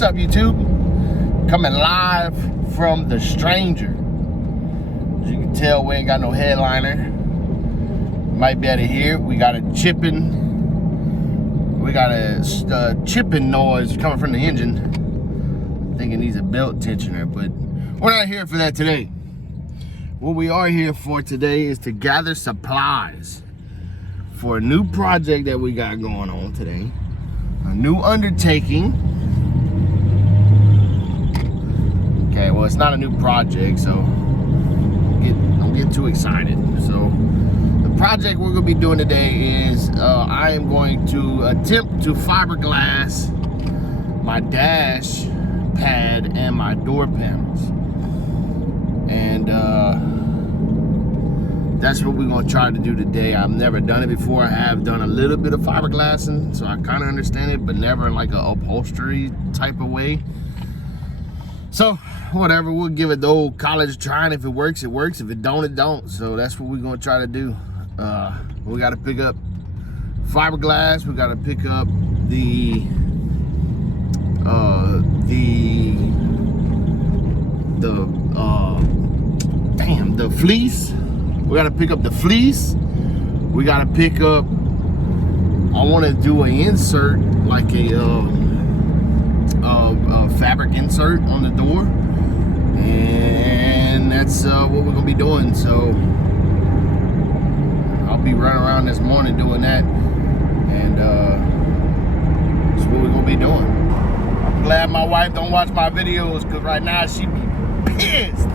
What's up, YouTube? Coming live from the Stranger. As you can tell, we ain't got no headliner. You might be able to hear it. We got a chipping noise coming from the engine. Thinking he's a belt tensioner, but we're not here for that today. What we are here for today is to gather supplies for a new project that we got going on today. A new undertaking. Okay, well, it's not a new project, so don't get too excited. So the project we're gonna be doing today is I am going to attempt to fiberglass my dash pad and my door panels. And that's what we're gonna try to do today. I've never done it before. I have done a little bit of fiberglassing, so I kind of understand it, but never in like a upholstery type of way. So whatever, we'll give it the old college try, and if it works, it works. If it don't, it don't. So that's what we're gonna try to do. We got to pick up fiberglass. We got to pick up the fleece. We got to pick up the fleece. We got to pick up, I want to do an insert, like a fabric insert on the door, and that's what we're gonna be doing. So I'll be running around this morning doing that, and that's what we're gonna be doing. I'm glad my wife don't watch my videos, because right now she be pissed.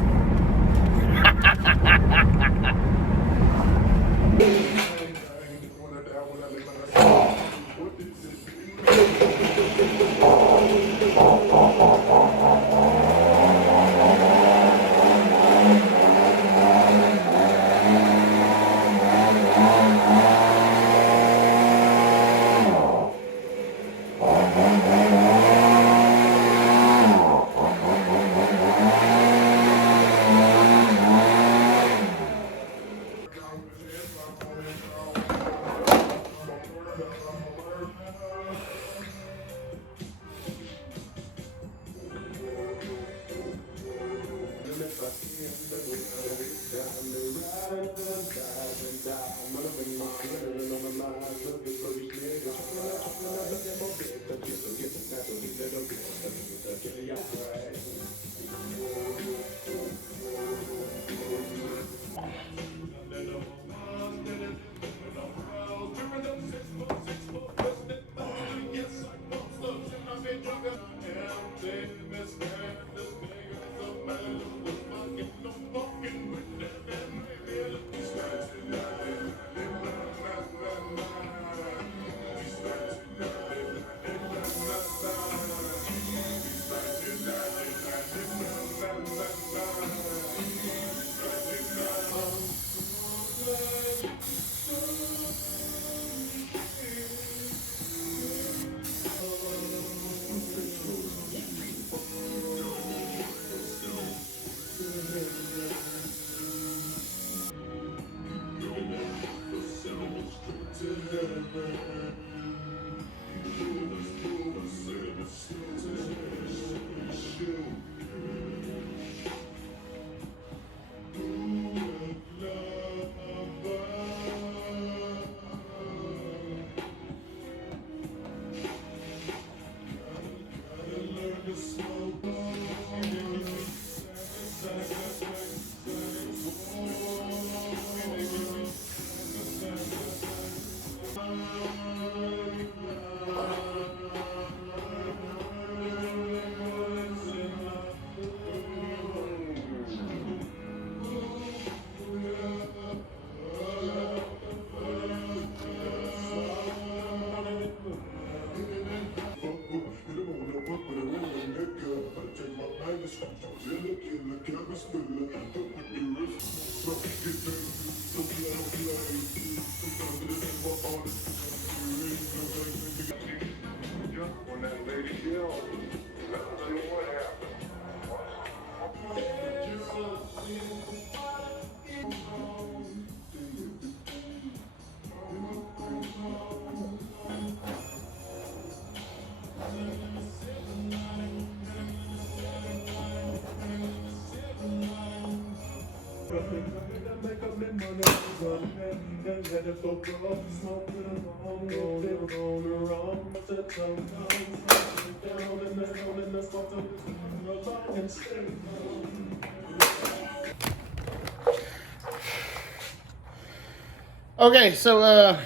Okay, so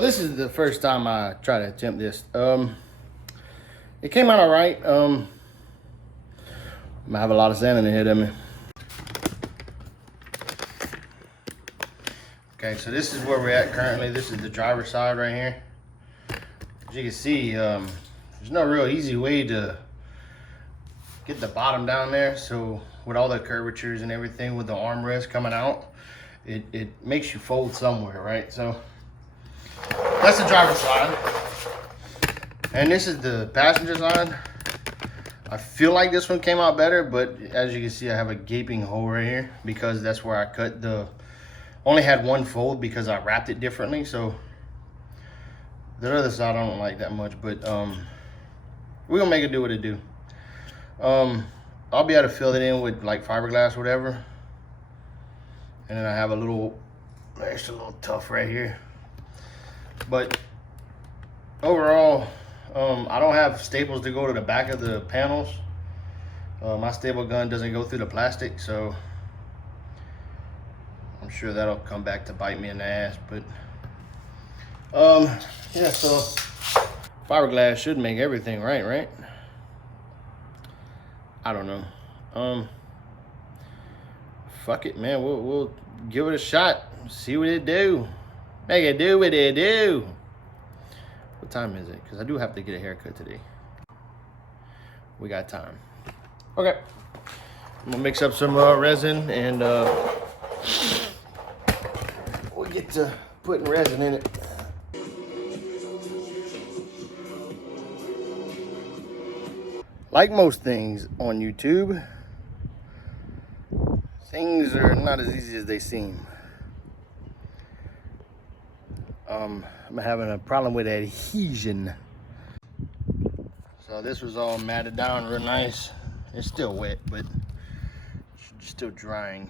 this is the first time I try to attempt this. It came out all right. I'm gonna have a lot of sand in the head of me. Okay, so this is where we're at currently. This is the driver's side right here. As you can see, there's no real easy way to get the bottom down there. So with all the curvatures and everything, with the armrest coming out, it makes you fold somewhere, right? So that's the driver's side. And this is the passenger side. I feel like this one came out better, but as you can see, I have a gaping hole right here because that's where I cut the, only had one fold because I wrapped it differently. So the other side I don't like that much, but we're gonna make it do what it do. I'll be able to fill it in with like fiberglass or whatever. And then I have a little extra little tough right here. But overall, I don't have staples to go to the back of the panels. My staple gun doesn't go through the plastic, so I'm sure that'll come back to bite me in the ass. But yeah, so fiberglass should make everything right? I don't know. Fuck it, man. We'll give it a shot. See what it do. Make it do what it do. What time is it? Because I do have to get a haircut today. We got time. Okay. I'm gonna mix up some resin and we'll get to putting resin in it. Like most things on YouTube, things are not as easy as they seem. I'm having a problem with adhesion. So this was all matted down real nice. It's still wet, but it's still drying.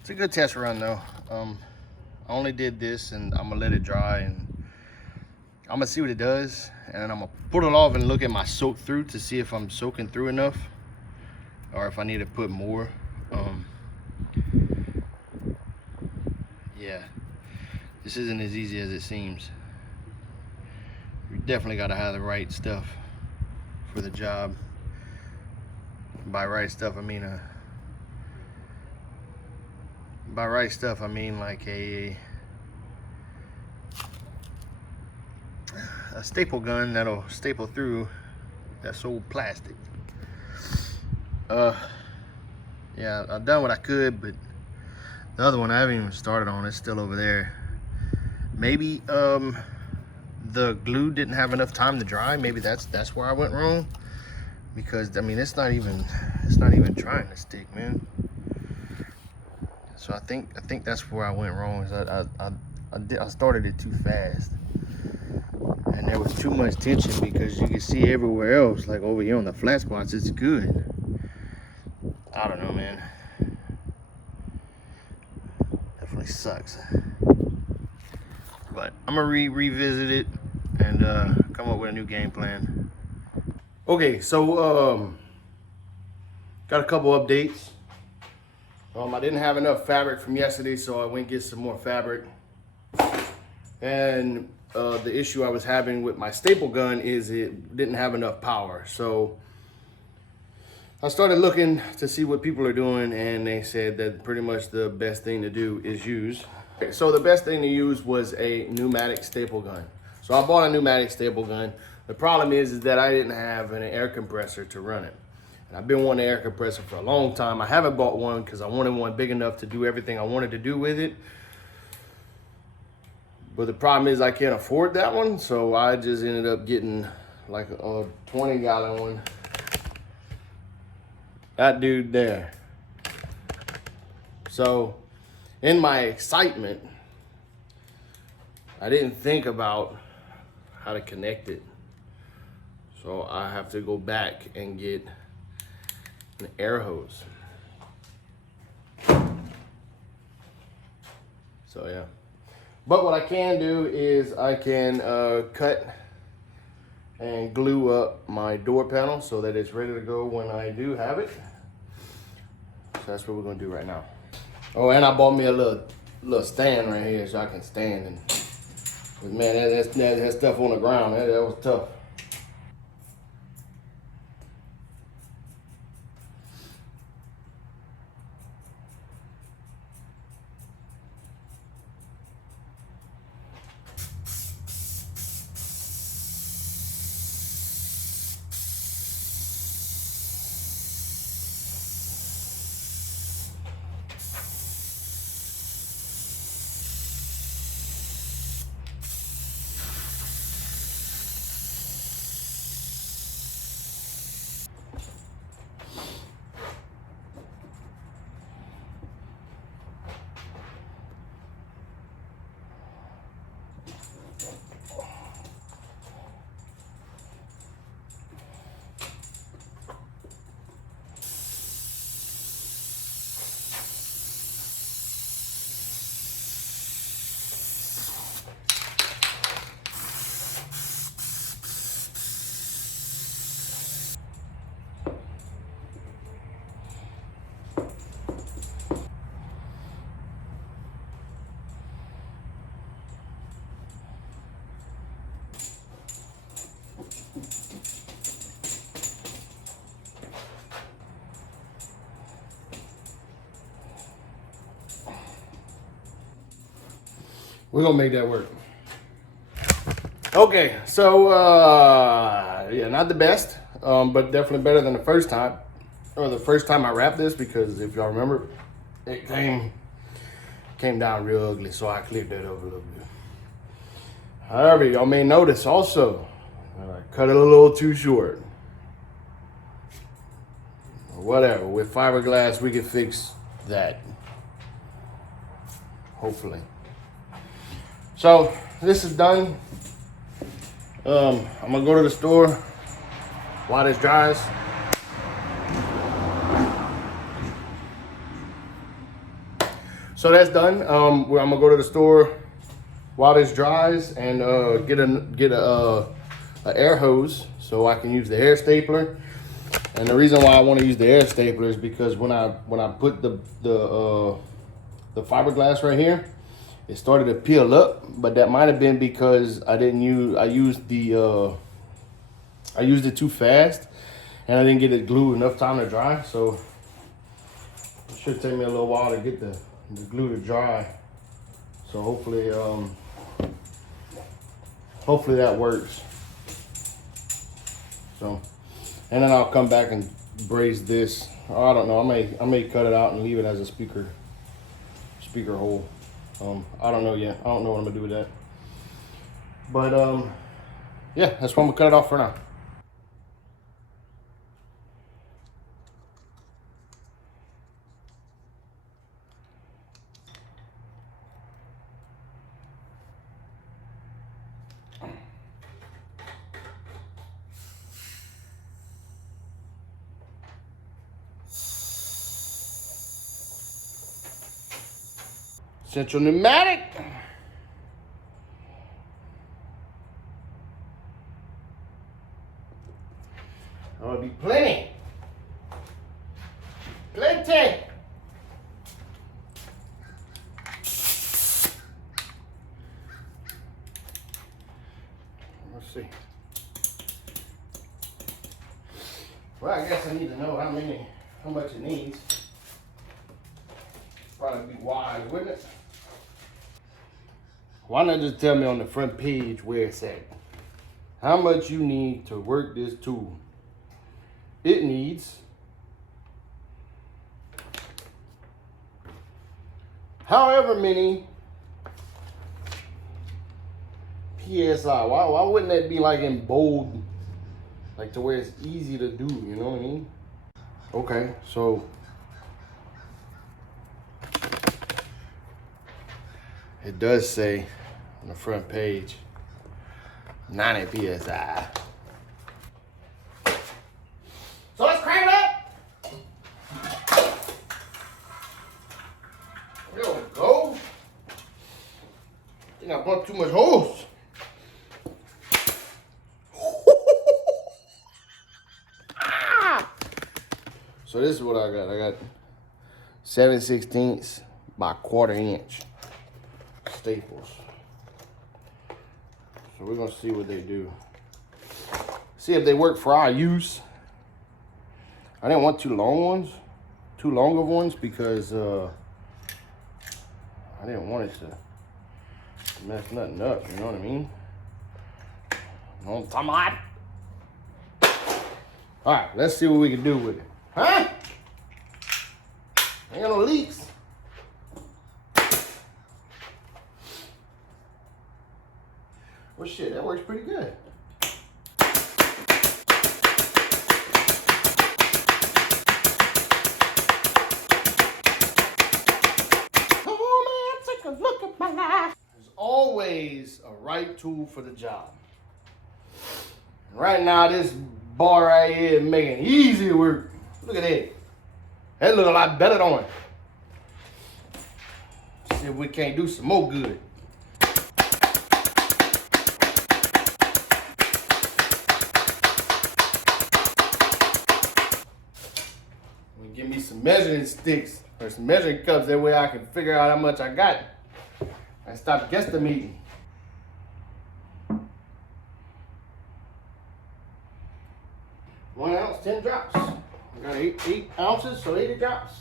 It's a good test run though. I only did this and I'm gonna let it dry and I'm gonna see what it does. And then I'm gonna put it off and look at my soak through to see if I'm soaking through enough or if I need to put more. Yeah. This isn't as easy as it seems. You definitely gotta have the right stuff for the job. By right stuff, I mean like a staple gun that'll staple through that's old plastic. Yeah, I've done what I could, but the other one I haven't even started on. It's still over there. Maybe the glue didn't have enough time to dry. Maybe that's where I went wrong. Because I mean, it's not even trying to stick, man. So I think that's where I went wrong. Is I started it too fast, and there was too much tension because you can see everywhere else, like over here on the flat spots, it's good. I don't know, man. Definitely sucks. But I'm gonna revisit it and come up with a new game plan. Okay, so got a couple updates. I didn't have enough fabric from yesterday, so I went and get some more fabric. And the issue I was having with my staple gun is it didn't have enough power. So I started looking to see what people are doing, and they said that pretty much the best thing to do is use. So the best thing to use was a pneumatic staple gun. So I bought a pneumatic staple gun. The problem is that I didn't have an air compressor to run it. And I've been wanting an air compressor for a long time. I haven't bought one because I wanted one big enough to do everything I wanted to do with it. But the problem is I can't afford that one. So I just ended up getting like a 20-gallon one. That dude there. So in my excitement, I didn't think about how to connect it. So I have to go back and get an air hose. So yeah. But what I can do is I can cut and glue up my door panel so that it's ready to go when I do have it. So that's what we're gonna do right now. Oh, and I bought me a little stand right here so I can stand. And man, that stuff on the ground, that was tough. We're gonna make that work. Okay, so yeah, not the best, but definitely better than the first time, or the first time I wrapped this, because if y'all remember, it came down real ugly, so I cleared that over a little bit. However, y'all may notice also, I cut it a little too short. Whatever, with fiberglass, we can fix that, hopefully. So this is done. I'm gonna go to the store while this dries. So that's done. I'm gonna go to the store while this dries and get a air hose so I can use the air stapler. And the reason why I want to use the air stapler is because when I put the fiberglass right here, it started to peel up, but that might have been because I used it too fast and I didn't get it glued enough time to dry. So it should take me a little while to get the glue to dry. So hopefully that works. So, and then I'll come back and braze this. Oh, I don't know, I may cut it out and leave it as a speaker hole. I don't know yet. I don't know what I'm gonna do with that. But yeah, that's why I'm gonna cut it off for now. Central pneumatic. That'll be plenty. Plenty. Let's see. Well, I guess I need to know how much it needs. Probably be wise, wouldn't it? Why not just tell me on the front page where it's at? How much you need to work this tool? It needs however many PSI. Why wouldn't that be like in bold, like to where it's easy to do, you know what I mean? Okay, so it does say on the front page 90 PSI. I bought too much hose. So this is what I got. I got 7/16 by 1/4 inch staples. So we're gonna see what they do. See if they work for our use. I didn't want too long of ones because I didn't want it to mess nothing up, you know what I mean? You know what I'm talking about? All right, let's see what we can do with it. Huh? Ain't got no leaks. Well, shit, that works pretty good. Look at my life. There's always a right tool for the job. Right now, this bar right here is making easy work. Look at that. That look a lot better, don't it? See if we can't do some more good. Give me some measuring sticks or some measuring cups. That way I can figure out how much I got. I stop guesstimating. 1 ounce, 10 drops. I got 8 ounces, so 80 drops.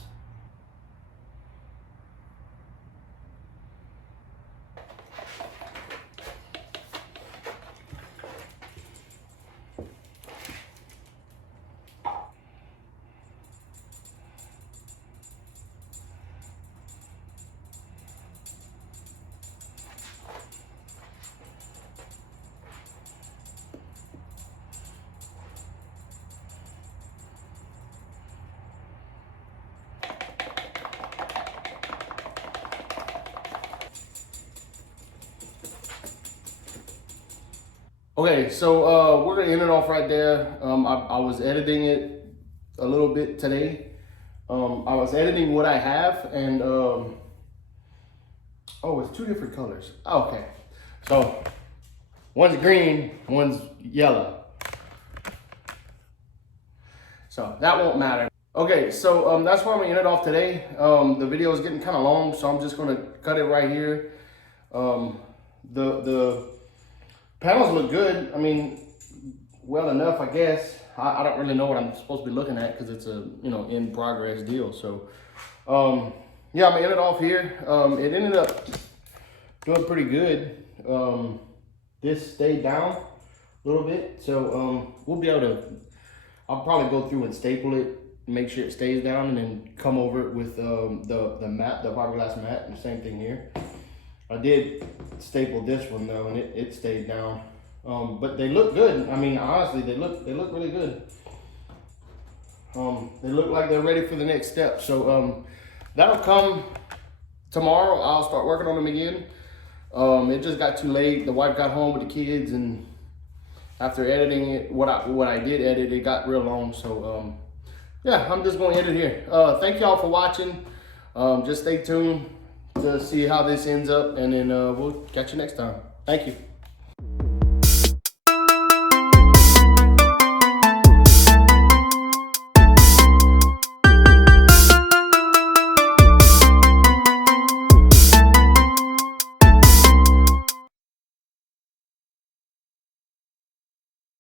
Okay, so we're gonna end it off right there. I was editing it a little bit today. I was editing what I have, and oh, it's 2 different colors. Okay, so one's green, one's yellow. So that won't matter. Okay, so that's why I'm gonna end it off today. The video is getting kind of long, so I'm just gonna cut it right here. The panels look good. I mean, well enough, I guess. I don't really know what I'm supposed to be looking at because it's a, in progress deal. So, yeah, I'm gonna end it off here. It ended up doing pretty good. This stayed down a little bit. So, we'll be able to, I'll probably go through and staple it, make sure it stays down, and then come over it with the mat, the fiberglass mat, and the same thing here. I did staple this one though, and it stayed down. But they look good. I mean, honestly, they look really good. They look like they're ready for the next step. So that'll come tomorrow. I'll start working on them again. It just got too late. The wife got home with the kids, and after editing it, what I did edit, it got real long. So yeah, I'm just gonna end it here. Thank y'all for watching. Just stay tuned to see how this ends up, and then we'll catch you next time. Thank you.